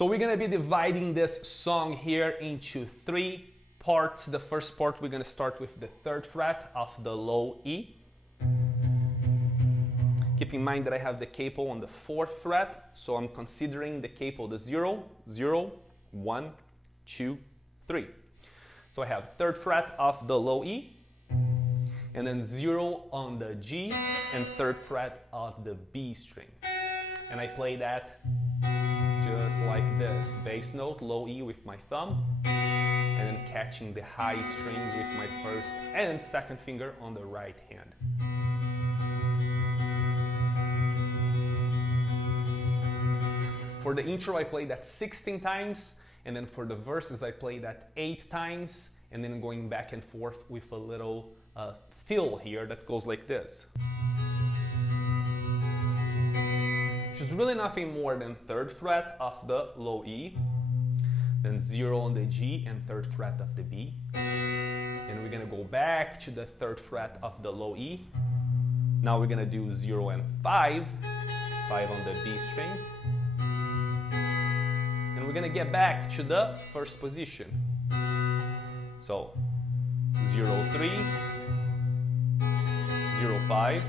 So we're gonna be dividing this song here into 3 parts. The first part, we're gonna start with the 3rd fret of the low E. Keep in mind that I have the capo on the 4th fret, so I'm considering the capo the 0, 0, 1, 2, 3. So I have 3rd fret of the low E, and then 0 on the G, and 3rd fret of the B string. And I play that just like this. Bass note, low E with my thumb, and then catching the high strings with my 1st and 2nd finger on the right hand. For the intro, I play that 16 times, and then for the verses, I play that 8 times, and then going back and forth with a little fill here that goes like this. Which is really nothing more than 3rd fret of the low E, then 0 on the G and 3rd fret of the B. And we're gonna go back to the 3rd fret of the low E. Now we're gonna do 0 and 5, 5 on the B string. And we're gonna get back to the 1st position. So 0, 3, 0, 5,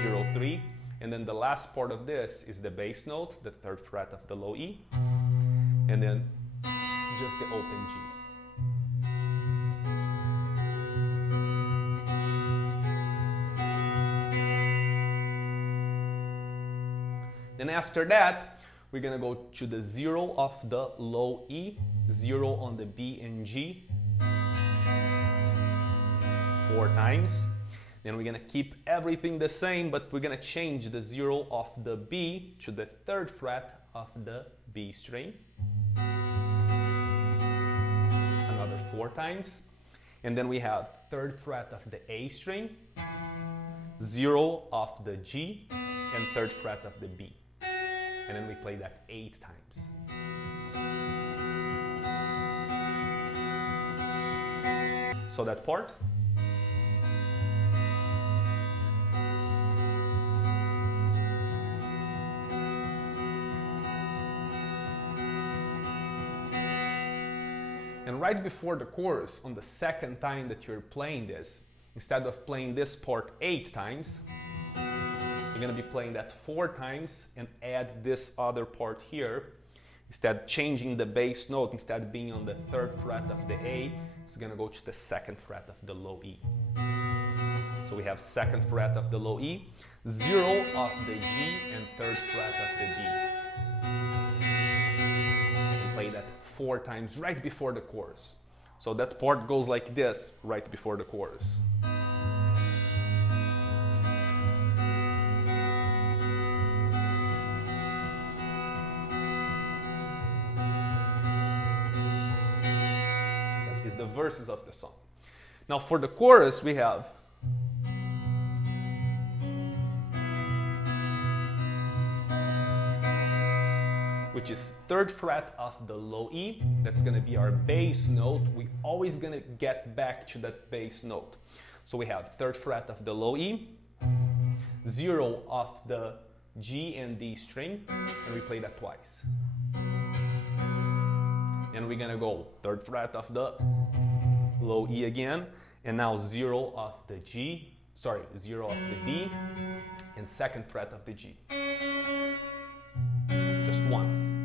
0, 3, and then the last part of this is the bass note, the 3rd fret of the low E, and then just the open G. Then after that, we're gonna go to the 0 of the low E, 0 on the B and G, 4 times. Then we're gonna keep everything the same, but we're gonna change the 0 of the B to the 3rd fret of the B string. Another 4 times. And then we have 3rd fret of the A string, 0 of the G, and 3rd fret of the B. And then we play that 8 times. So that part. And right before the chorus, on the 2nd time that you're playing this, instead of playing this part 8 times, you're gonna be playing that 4 times and add this other part here. Instead changing the bass note, instead of being on the 3rd fret of the A, it's gonna go to the 2nd fret of the low E. So we have 2nd fret of the low E, 0 of the G, and 3rd fret of the B. And play that 4 times right before the chorus. So that part goes like this right before the chorus. The verses of the song. Now for the chorus we have which is 3rd fret of the low E. That's gonna be our bass note. We always gonna get back to that bass note. So we have 3rd fret of the low E, 0 of the G and D string, and we play that twice. And we're gonna go 3rd fret of the low E again, and now 0 of the G, 0 of the D, and 2nd fret of the G. Just once.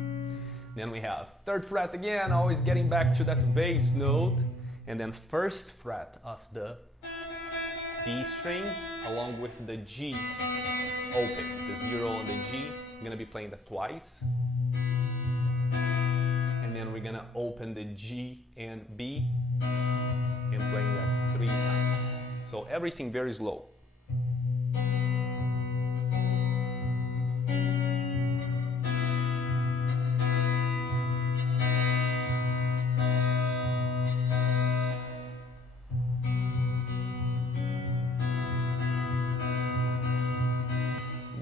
Then we have 3rd fret again, always getting back to that bass note, and then 1st fret of the B string along with the G open, the 0 on the G. I'm gonna be playing that twice. Then we're gonna open the G and B and playing that 3 times. So everything very slow.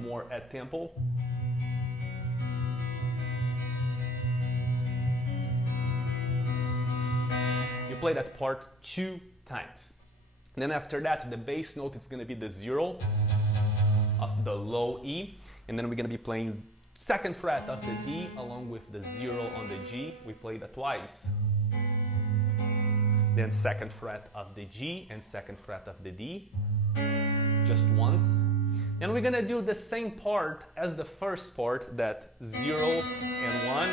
More at tempo. You play that part 2 times. And then after that, the bass note is going to be the 0 of the low E, and then we're going to be playing second fret of the D along with the 0 on the G. We play that twice. Then second fret of the G and second fret of the D, just once. And we're gonna do the same part as the first part, that 0 and 1,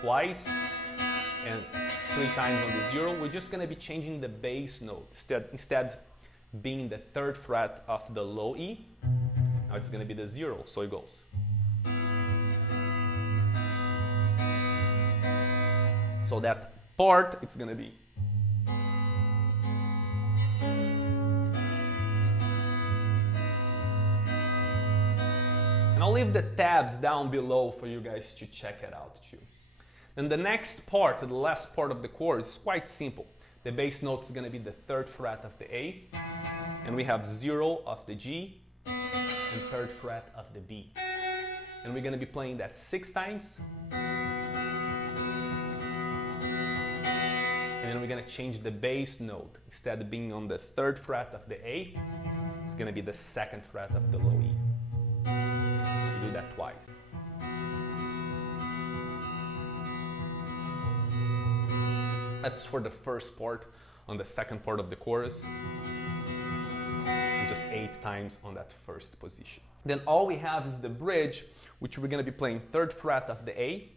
twice, and 3 times on the 0. We're just gonna be changing the bass note. Instead being the third fret of the low E, now it's gonna be the 0, so it goes. So that part, it's gonna be. And I'll leave the tabs down below for you guys to check it out too. Then the next part, the last part of the chord, is quite simple. The bass note is gonna be the third fret of the A, and we have 0 of the G, and third fret of the B. And we're gonna be playing that 6 times. And then we're gonna change the bass note. Instead of being on the third fret of the A, it's gonna be the second fret of the low E. We do that twice. That's for the first part. On the second part of the chorus, it's just 8 times on that first position. Then all we have is the bridge, which we're gonna be playing third fret of the A,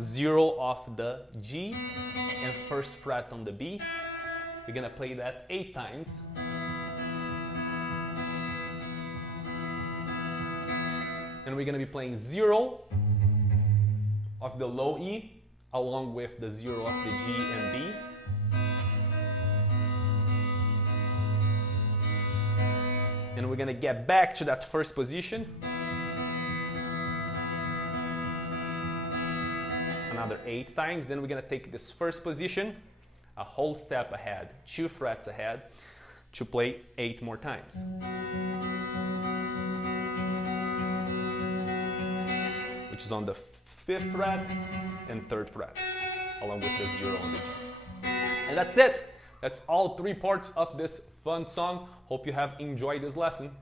0 of the G, and first fret on the B. We're gonna play that 8 times. And we're gonna be playing 0 of the low E, along with the 0 of the G and B. And we're gonna get back to that first position. Another 8 times. Then we're gonna take this first position a whole step ahead, 2 frets ahead, to play 8 more times. Which is on the 5th fret and 3rd fret, along with the 0 on the G. And that's it. That's all 3 parts of this fun song. Hope you have enjoyed this lesson.